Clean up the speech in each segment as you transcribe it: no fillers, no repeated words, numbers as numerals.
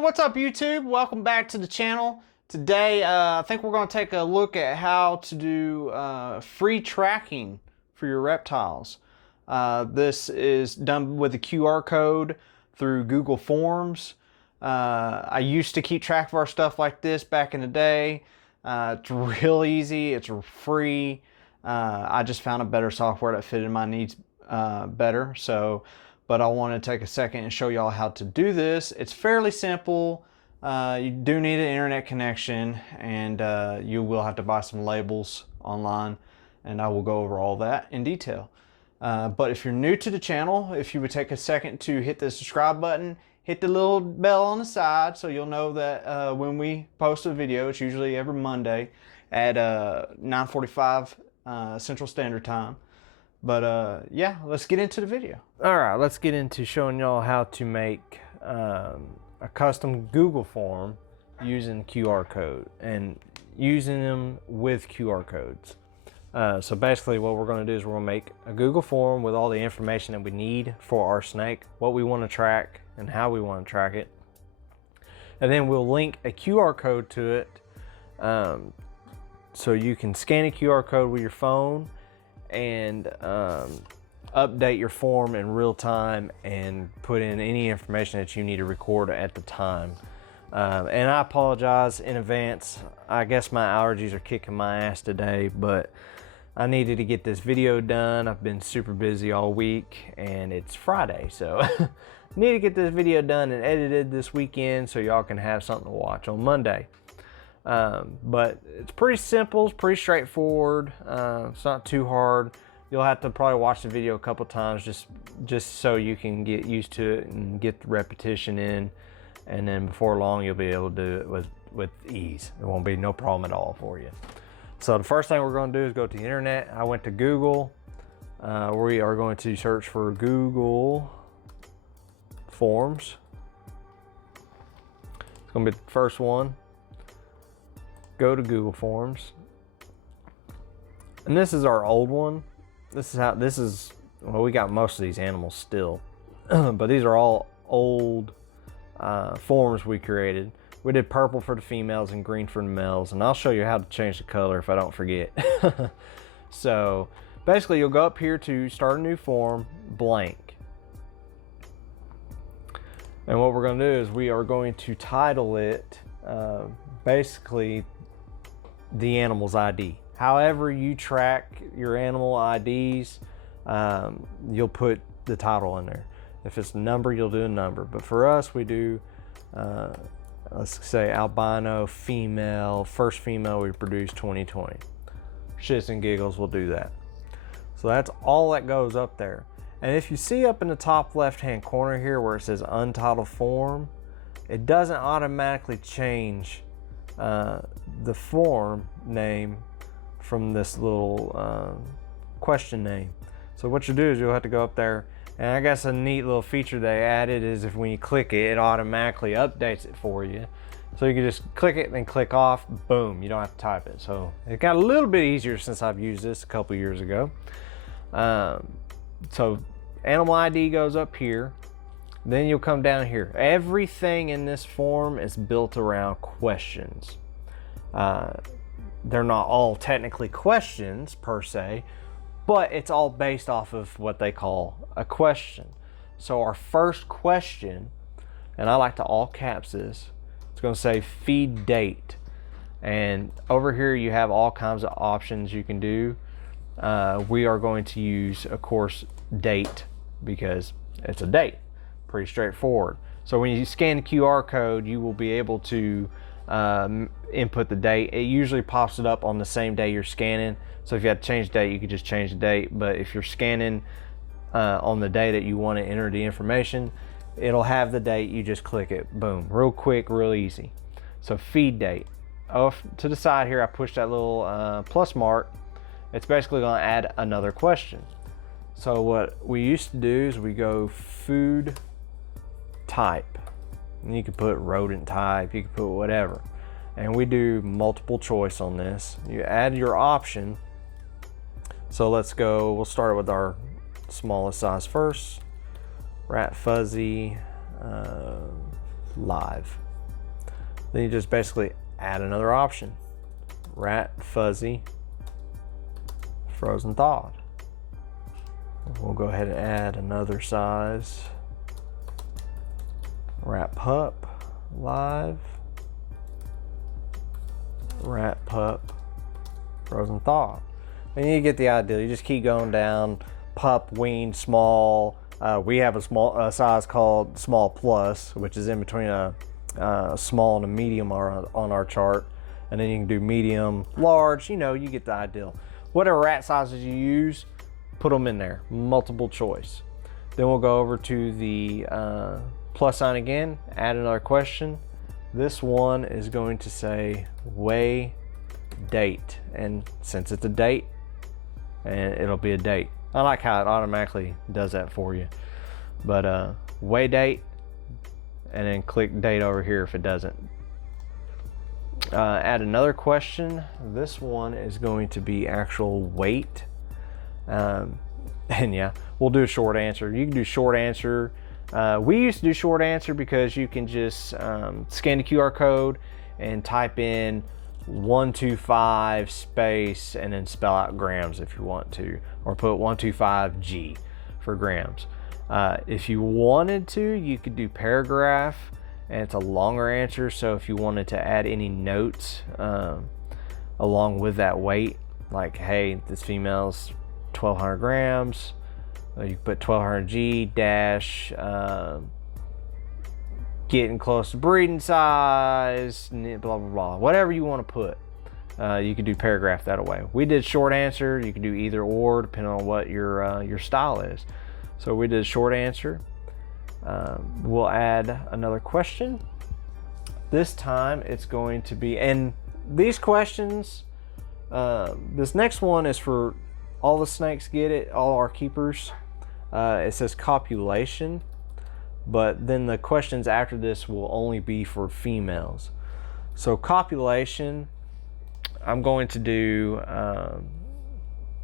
What's up YouTube? Welcome back to the channel. Today I think we're going to take a look at how to do free tracking for your reptiles. This is done with a QR code through Google Forms. I used to keep track of our stuff like this back in the day. It's real easy, it's free. I just found a better software that fitted my needs better. But I want to take a second and show y'all how to do this. It's fairly simple. You do need an internet connection, and you will have to buy some labels online, and I will go over all that in detail. But if you're new to the channel, if you would take a second to hit the subscribe button, hit the little bell on the side so you'll know that when we post a video, it's usually every Monday at 9:45 Central Standard Time. But yeah, let's get into the video. All right, let's get into showing y'all how to make a custom Google form using QR code and using them with QR codes. So basically what we're going to do is we're going to make a Google form with all the information that we need for our snake, what we want to track and how we want to track it. And then we'll link a QR code to it, so you can scan a QR code with your phone and update your form in real time and put in any information that you need to record at the time. And I apologize in advance. I guess my allergies are kicking my ass today, but I needed to get this video done. I've been super busy all week and it's Friday, so need to get this video done and edited this weekend so y'all can have something to watch on Monday. But it's pretty simple, it's pretty straightforward. It's not too hard. You'll have to probably watch the video a couple times just so you can get used to it and get the repetition in, and then before long you'll be able to do it with ease. It won't be no problem at all for you. So the first thing we're going to do is go to the internet. I went to Google. We are going to search for Google Forms. It's going to be the first one. Go to Google Forms, and this is our old one. Well, we got most of these animals still, but these are all old forms we created. We did purple for the females and green for the males, and I'll show you how to change the color if I don't forget. So basically you'll go up here to start a new form, blank. And what we're going to do is we are going to title it basically the animal's ID. However you track your animal IDs, you'll put the title in there. If it's a number, you'll do a number. But for us, we do, let's say albino female, first female we produced 2020. Shits and giggles, we'll do that. So that's all that goes up there. And if you see up in the top left-hand corner here where it says Untitled Form, it doesn't automatically change the form name from this little question name. So what you do is you'll have to go up there, and I guess a neat little feature they added is if when you click it, it automatically updates it for you. So you can just click it and click off, boom, you don't have to type it. So it got a little bit easier since I've used this a couple years ago. So animal ID goes up here. Then you'll come down here. Everything in this form is built around questions. They're not all technically questions per se, but it's all based off of what they call a question. So our first question, and I like to all caps this, it's going to say feed date. And over here you have all kinds of options you can do. We are going to use, of course, date because it's a date. Pretty straightforward. So when you scan the QR code, you will be able to input the date. It usually pops it up on the same day you're scanning. So if you have to change the date, you could just change the date. But if you're scanning on the day that you want to enter the information, it'll have the date. You just click it. Boom. Real quick, real easy. So feed date. Off to the side here, I pushed that little plus mark. It's basically going to add another question. So what we used to do is we go food type, and you can put rodent type, you can put whatever, and we do multiple choice on this. You add your option. So let's go, we'll start with our smallest size first, rat fuzzy live. Then you just basically add another option. Rat, fuzzy, frozen thawed. We'll go ahead and add another size. Rat pup, live. Rat pup, frozen thawed. And you get the idea. You just keep going down. Pup, weaned, small. We have a size called small plus, which is in between a small and a medium on our chart. And then you can do medium, large, you get the idea. Whatever rat sizes you use, put them in there, multiple choice. Then we'll go over to the plus sign again, add another question. This one is going to say weigh date. And since it's a date, and it'll be a date. I like how it automatically does that for you. But weigh date, and then click date over here if it doesn't. Add another question. This one is going to be actual weight. And yeah, we'll do a short answer. You can do short answer. We used to do short answer because you can just scan the QR code and type in 125 space and then spell out grams if you want to, or put 125 G for grams. If you wanted to, you could do paragraph, and it's a longer answer. So if you wanted to add any notes along with that weight, like, hey, this female's 1200 grams, you put 1200 G dash getting close to breeding size, blah blah blah, whatever you want to put. You could do paragraph that away. We did short answer. You can do either or depending on what your style is. So we did short answer. We'll add another question. This time it's going to be, and these questions, this next one is for all the snakes, get it, all our keepers. It says copulation, but then the questions after this will only be for females. So copulation, I'm going to do,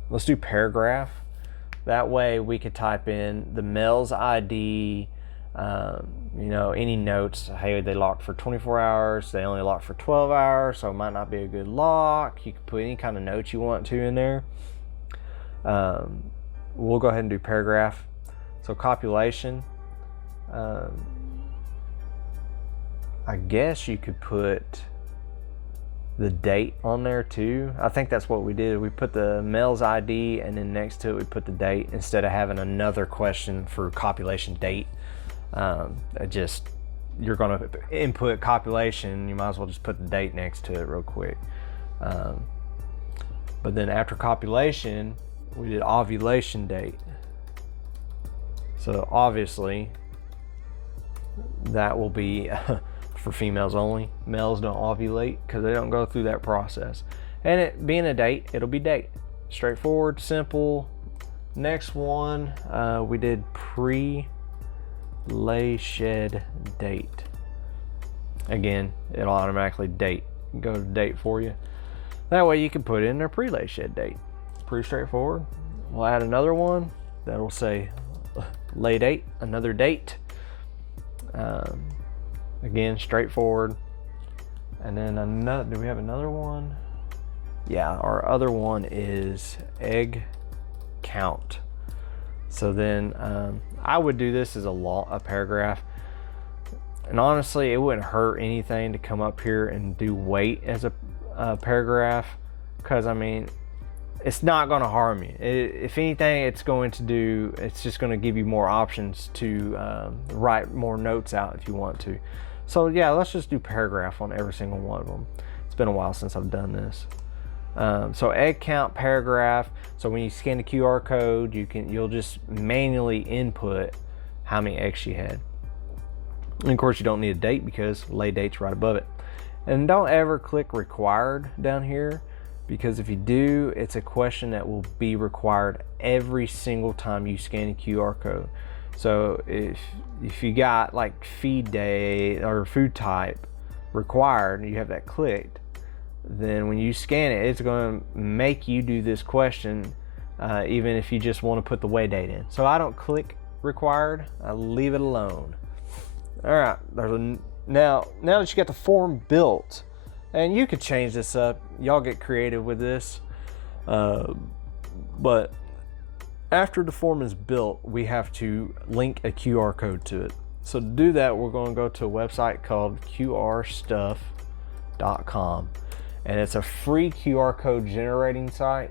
let's do paragraph. That way we could type in the male's ID, any notes. Hey, they locked for 24 hours. They only locked for 12 hours, so it might not be a good lock. You can put any kind of notes you want to in there. We'll go ahead and do paragraph. So copulation. I guess you could put the date on there too. I think that's what we did. We put the male's ID, and then next to it we put the date instead of having another question for copulation date. You're gonna input copulation, you might as well just put the date next to it real quick. But then after copulation, we did ovulation date. So obviously that will be for females only. Males don't ovulate because they don't go through that process. And it being a date, it'll be date. Straightforward, simple. Next one, we did pre-lay shed date. Again, it'll automatically go to date for you. That way you can put in their pre-lay shed date. Pretty straightforward. We'll add another one that'll say lay date, another date. Again, straightforward. And then do we have another one? Yeah, our other one is egg count. So then I would do this as a paragraph. And honestly, it wouldn't hurt anything to come up here and do weight as a paragraph, because I mean, it's not going to harm you. If anything, it's just going to give you more options to write more notes out if you want to. So yeah, let's just do paragraph on every single one of them. It's been a while since I've done this. So egg count paragraph. So when you scan the QR code, you'll just manually input how many eggs she had. And of course, you don't need a date because lay date's right above it. And don't ever click required down here, because if you do, it's a question that will be required every single time you scan a QR code. So if you got like feed day or food type required and you have that clicked, then when you scan it, it's going to make you do this question, even if you just want to put the weigh date in. So I don't click required, I leave it alone. All right, there's Now that you got the form built, and you could change this up, y'all get creative with this, but after the form is built, we have to link a QR code to it. So to do that, we're going to go to a website called qrstuff.com, and it's a free QR code generating site.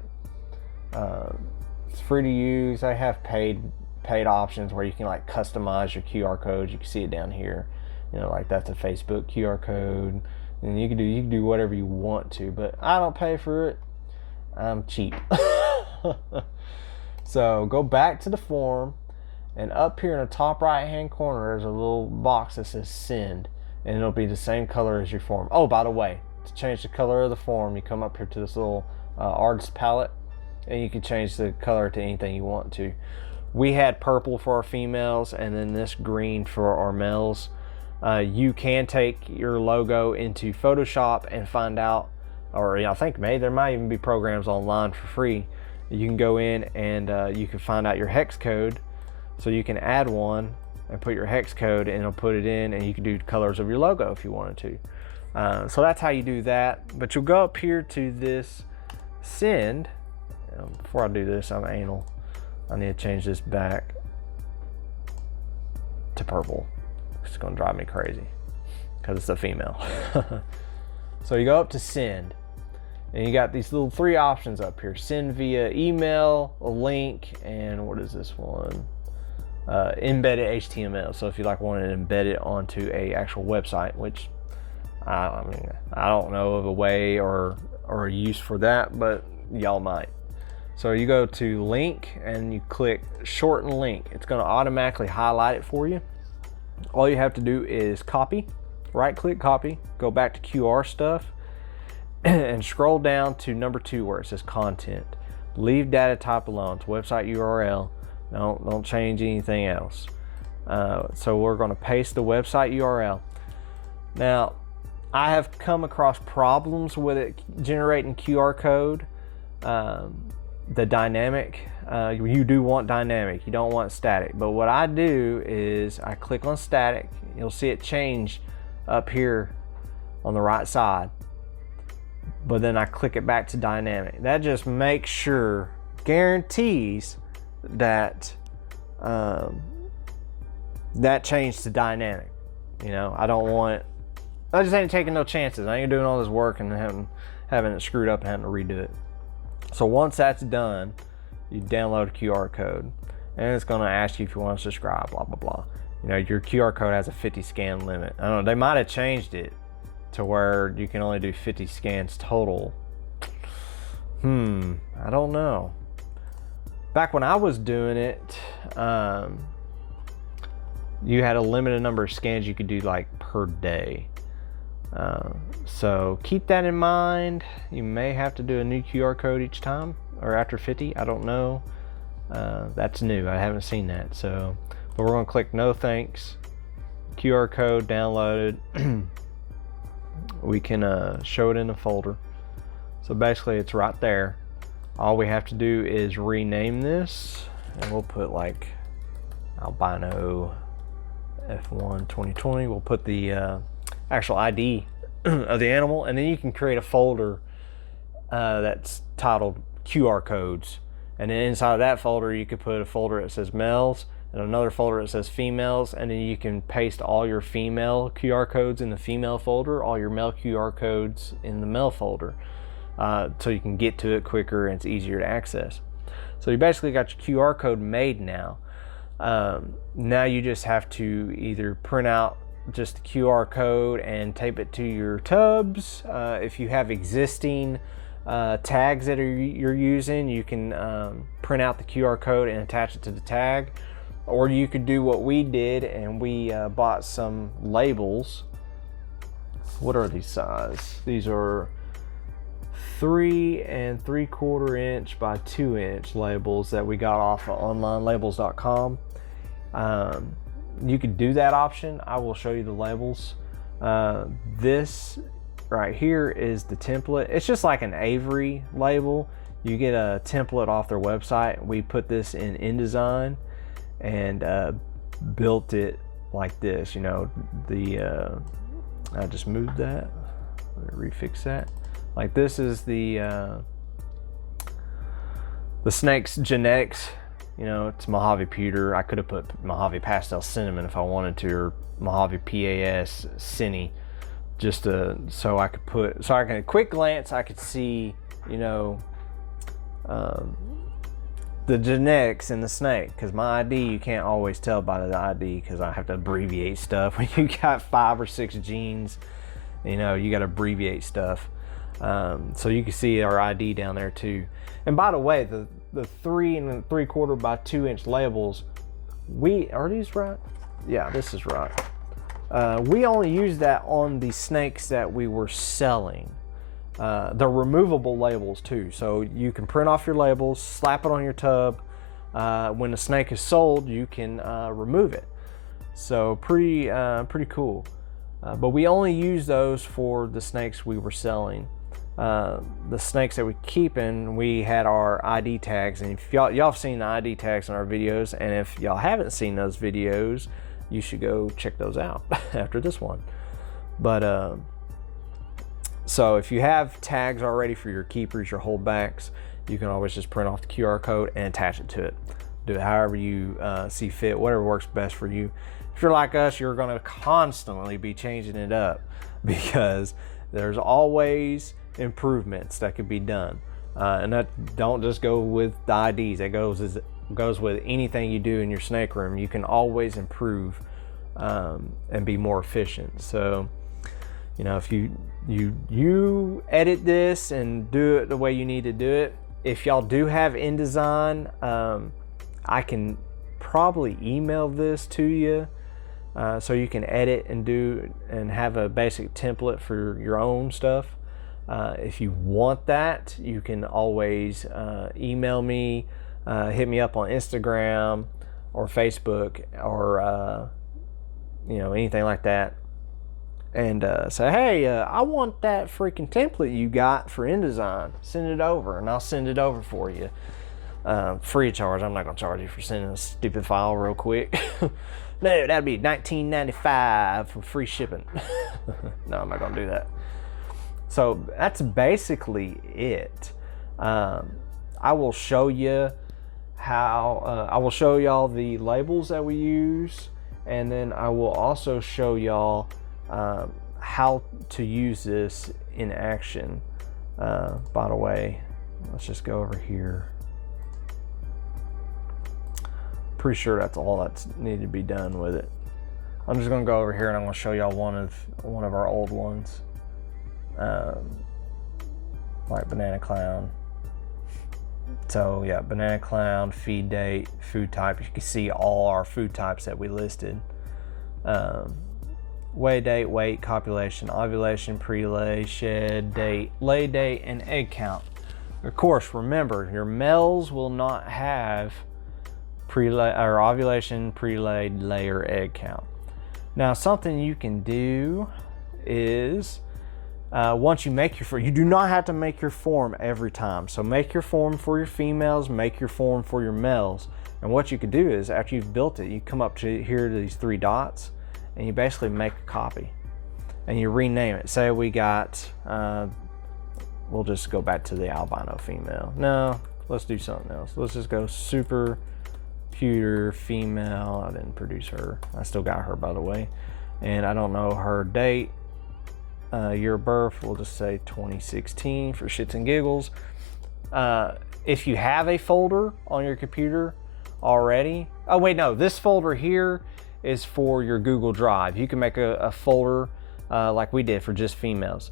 It's free to use. They have paid options where you can like customize your QR codes. You can see it down here. You know, like that's a Facebook QR code, and you can do whatever you want to. But I don't pay for it. I'm cheap. So go back to the form, and up here in the top right hand corner there's a little box that says send, and it'll be the same color as your form. Oh, by the way, to change the color of the form, you come up here to this little artist palette, and you can change the color to anything you want to. We had purple for our females, and then this green for our males. You can take your logo into Photoshop and find out, or I think maybe there might even be programs online for free. You can go in and you can find out your hex code, so you can add one and put your hex code, and it'll put it in, and you can do colors of your logo if you wanted to. So that's how you do that. But you'll go up here to this send. Before I do this, I'm anal. I need to change this back to purple. It's going to drive me crazy because it's a female. So you go up to send, and you got these little 3 options up here: send via email, a link, and what is this one? Embedded HTML. So if you like want to embed it onto a actual website, which I mean, I don't know of a way or a use for that, but y'all might. So you go to link and you click shorten link. It's going to automatically highlight it for you. All you have to do is copy, right click copy, go back to QR stuff, and scroll down to number 2 where it says content. Leave data type alone. It's website URL. Don't change anything else. So we're going to paste the website URL. Now, I have come across problems with it generating QR code. The dynamic, you do want dynamic, you don't want static. But what I do is I click on static. You'll see it change up here on the right side, but then I click it back to dynamic. That just makes sure, guarantees that that changed to dynamic. You know, I just ain't taking no chances. I ain't doing all this work and having it screwed up and having to redo it. So once that's done, you download a QR code, and it's going to ask you if you want to subscribe, blah, blah, blah. You know, your QR code has a 50 scan limit. I don't know, they might have changed it to where you can only do 50 scans total. I don't know. Back when I was doing it, you had a limited number of scans you could do like per day. So keep that in mind. You may have to do a new QR code each time, or after 50, I don't know. That's new, I haven't seen that. So, but we're gonna click no thanks, QR code downloaded. We can show it in a folder. So basically it's right there. All we have to do is rename this, and we'll put like albino F1 2020. We'll put the actual ID of the animal, and then you can create a folder that's titled QR codes, and then inside of that folder you could put a folder that says males and another folder that says females, and then you can paste all your female QR codes in the female folder, all your male QR codes in the male folder, so you can get to it quicker and it's easier to access. So you basically got your QR code made now. Now you just have to either print out just the QR code and tape it to your tubs. If you have existing tags that you're using, you can print out the QR code and attach it to the tag. Or you could do what we did, and we bought some labels. What are these size? These are 3 3/4 inch by 2 inch labels that we got off of onlinelabels.com. You could do that option. I will show you the labels. This right here is the template. It's just like an Avery label. You get a template off their website. We put this in InDesign and built it like this. You know, the I just moved that. Let me refix that. Like this is the snake's genetics. You know, it's Mojave Pewter. I could have put Mojave Pastel Cinnamon if I wanted to, or Mojave PAS Cinny, just so I could put, so I can, at a quick glance, I could see, you know, the genetics in the snake. Because my ID, you can't always tell by the ID, because I have to abbreviate stuff. When you got 5 or 6 genes, you know, you got to abbreviate stuff. So you can see our ID down there too. And by the way, the 3 3/4 by 2 inch labels, are these right? Yeah, this is right. We only use that on the snakes that we were selling. They're removable labels too, so you can print off your labels, slap it on your tub. When the snake is sold, you can remove it. So pretty cool. But we only use those for the snakes we were selling. The snakes that we keeping, we had our ID tags, and if y'all have seen the ID tags in our videos, and if y'all haven't seen those videos, you should go check those out after this one. But so if you have tags already for your keepers, your holdbacks, you can always just print off the QR code and attach it to it. Do it however you see fit, whatever works best for you. If you're like us, you're going to constantly be changing it up, because there's always improvements that could be done, and that don't just go with the IDs. It goes with anything you do in your snake room. You can always improve and be more efficient. So, you know, if you edit this and do it the way you need to do it. If y'all do have InDesign, I can probably email this to you. So you can edit and have a basic template for your own stuff. If you want that, you can always email me, hit me up on Instagram or Facebook, or you know, anything like that, and say, hey, I want that freaking template you got for InDesign. Send it over, and I'll send it over for you, free of charge. I'm not gonna charge you for sending a stupid file real quick. No, that'd be $19.95 for free shipping. No, I'm not gonna do that. So that's basically it. I will show you how, I will show y'all the labels that we use, and then I will also show y'all how to use this in action. By the way, let's just go over here. Pretty sure that's all that's needed to be done with it. I'm just gonna go over here and I'm gonna show y'all one of our old ones, like Banana Clown. So yeah, Banana Clown, feed date, food type. You can see all our food types that we listed. Weigh date, weight, copulation, ovulation, pre-lay, shed date, lay date, and egg count. Of course, remember, your males will not have pre-lay or ovulation, pre-laid, lay, or egg count. Now, something you can do is once you make your form, you do not have to make your form every time. So make your form for your females, make your form for your males. And what you could do is, after you've built it, you come up to here to these 3 dots, and you basically make a copy, and you rename it. Say we got, we'll just go back to the albino female. No, let's do something else. Let's just go super pewter female. I didn't produce her. I still got her, by the way. And I don't know her date, year of birth. We'll just say 2016 for shits and giggles. If you have a folder on your computer already, oh wait, no, this folder here is for your Google Drive. You can make a folder like we did for just females.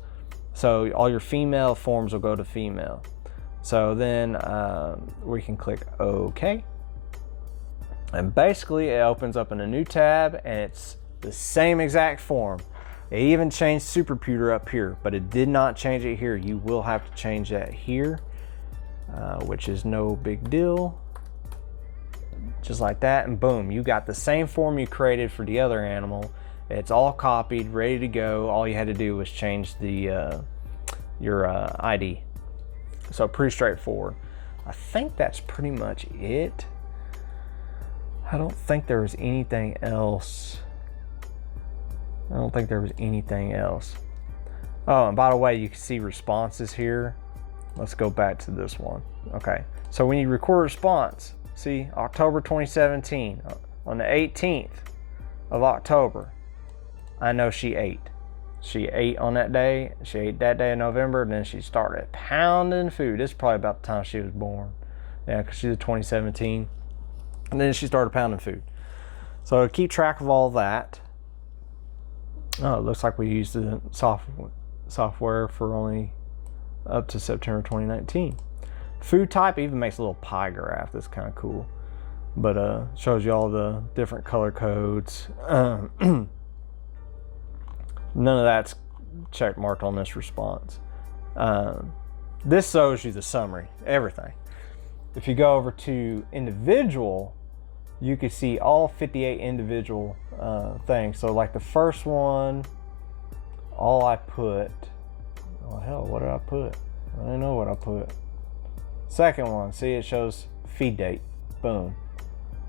So all your female forms will go to female. So then we can click OK. And basically it opens up in a new tab, and it's the same exact form. It even changed super pewter up here, but it did not change it here. You will have to change that here, which is no big deal. Just like that, and boom, you got the same form you created for the other animal. It's all copied, ready to go. All you had to do was change the your ID. So pretty straightforward. I think that's pretty much it. I don't think there was anything else I don't think there was anything else. Oh, and by the way, you can see responses here. Let's go back to this one. Okay, so when you record a response, see October 2017, on the 18th of October, I know she ate. She ate on that day. She ate that day in November, and then she started pounding food. This is probably about the time she was born. Yeah, because she's a 2017. And then she started pounding food. So to keep track of all that, oh, it looks like we used the software for only up to September 2019. Food type even makes a little pie graph. That's kind of cool. But shows you all the different color codes. None of that's check marked on this response. This shows you the summary, everything. If you go over to individual, you can see all 58 individual things. So like the first one, all I put, oh hell, what did I put? I don't know what I put. Second one, see, it shows feed date, boom.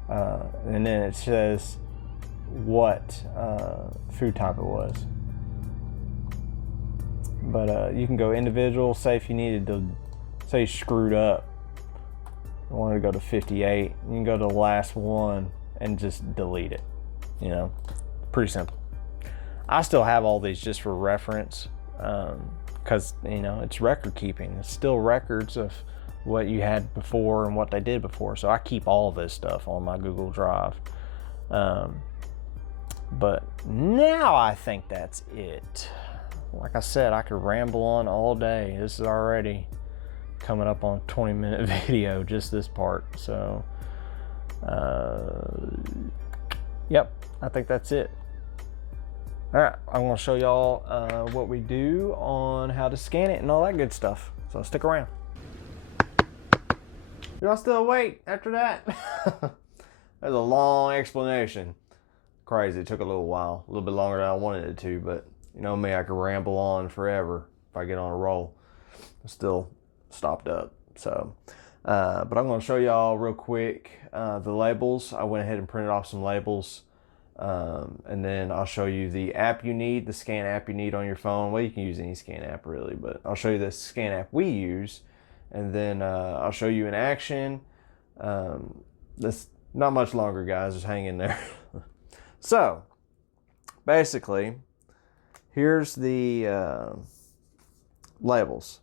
And then it says what food type it was. But you can go individual, say if you needed to, say you screwed up, you wanted to go to 58, you can go to the last one and just delete it. You know, pretty simple. I still have all these just for reference, because you know, it's record keeping. It's still records of what you had before and what they did before. So I keep all of this stuff on my Google Drive. But now I think that's it. Like I said, I could ramble on all day. This is already coming up on a 20-minute video, just this part. So, yep, I think that's it. All right, I'm gonna show y'all what we do on how to scan it and all that good stuff. So stick around. Y'all still awake after that? That's a long explanation. Crazy, it took a little while, a little bit longer than I wanted it to, but you know me, I could ramble on forever if I get on a roll. I'm still stopped up. So, but I'm going to show y'all real quick the labels. I went ahead and printed off some labels, and then I'll show you the app you need, the scan app you need on your phone. Well, you can use any scan app really, but I'll show you the scan app we use, and then I'll show you in action. That's not much longer, guys. Just hang in there. So, basically, here's the labels.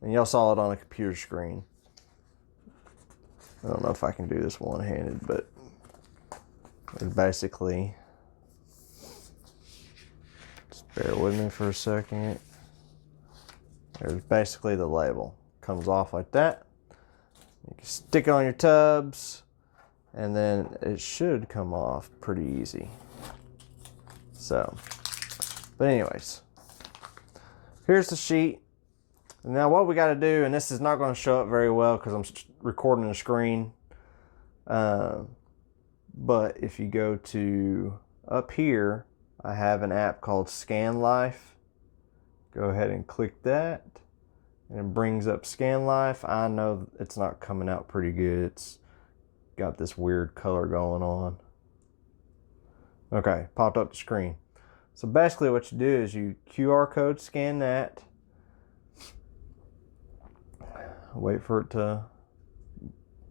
And y'all saw it on a computer screen. I don't know if I can do this one-handed, but basically, just bear with me for a second. There's basically the label. Comes off like that. You can stick it on your tubs, and then it should come off pretty easy. So, but anyways, here's the sheet. Now what we got to do, and this is not going to show up very well because I'm recording the screen, but if you go to up here, I have an app called Scan Life. Go ahead and click that, and it brings up Scan Life. I know it's not coming out pretty good. It's got this weird color going on. Okay, popped up the screen. So basically what you do is you QR code scan that. Wait for it to,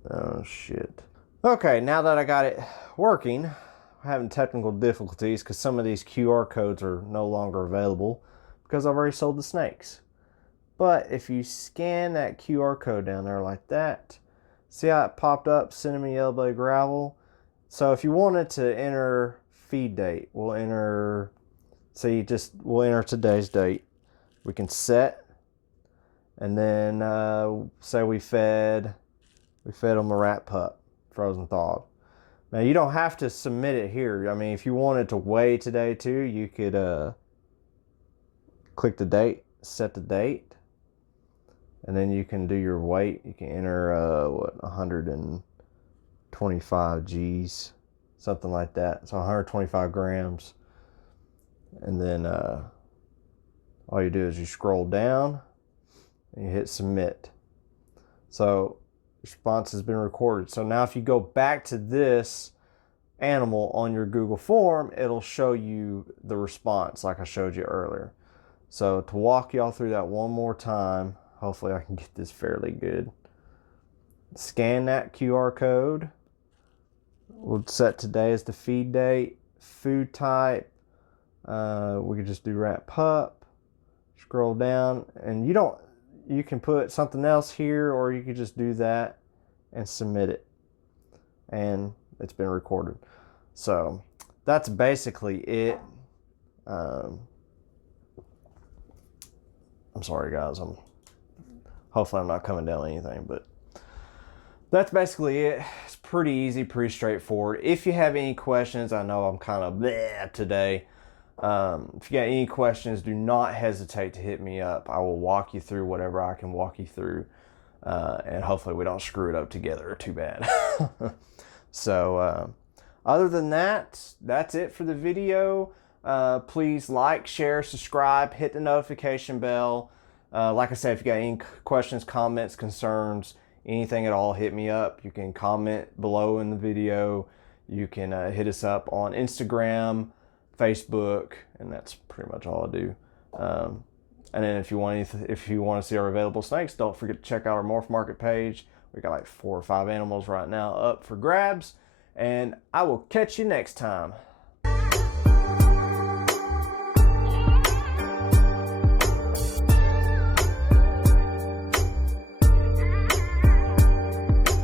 oh shit. Okay, now that I got it working, I'm having technical difficulties because some of these QR codes are no longer available because I've already sold the snakes. But if you scan that QR code down there like that, see how it popped up, cinnamon yellow belly gravel? So if you wanted to enter feed date, we'll enter, we'll enter today's date. We can set. And then say we fed them a rat pup, frozen thawed. Now you don't have to submit it here. I mean, if you wanted to weigh today too, you could click the date, set the date, and then you can do your weight. You can enter 125 G's, something like that. So 125 grams. And then all you do is you scroll down and you hit submit. So response has been recorded. So now if you go back to this animal on your Google form, it'll show you the response like I showed you earlier. So to walk y'all through that one more time, hopefully I can get this fairly good. Scan that QR code. We'll set today as the feed date, food type. We could just do rat pup. Scroll down, and you can put something else here, or you could just do that and submit it. And it's been recorded. So that's basically it. I'm sorry guys, hopefully I'm not coming down anything, but that's basically it. It's pretty easy, pretty straightforward. If you have any questions, I know I'm kind of bleh today. If you got any questions, do not hesitate to hit me up. I will walk you through whatever I can walk you through, and hopefully we don't screw it up together too bad. So other than that, that's it for the video. Please like, share, subscribe, hit the notification bell. Like I said, if you got any questions, comments, concerns, anything at all, hit me up. You can comment below in the video. You can hit us up on Instagram, Facebook, and that's pretty much all I do. And then if you want to see our available snakes, don't forget to check out our morph market page. We got like 4 or 5 animals right now up for grabs, and I will catch you next time.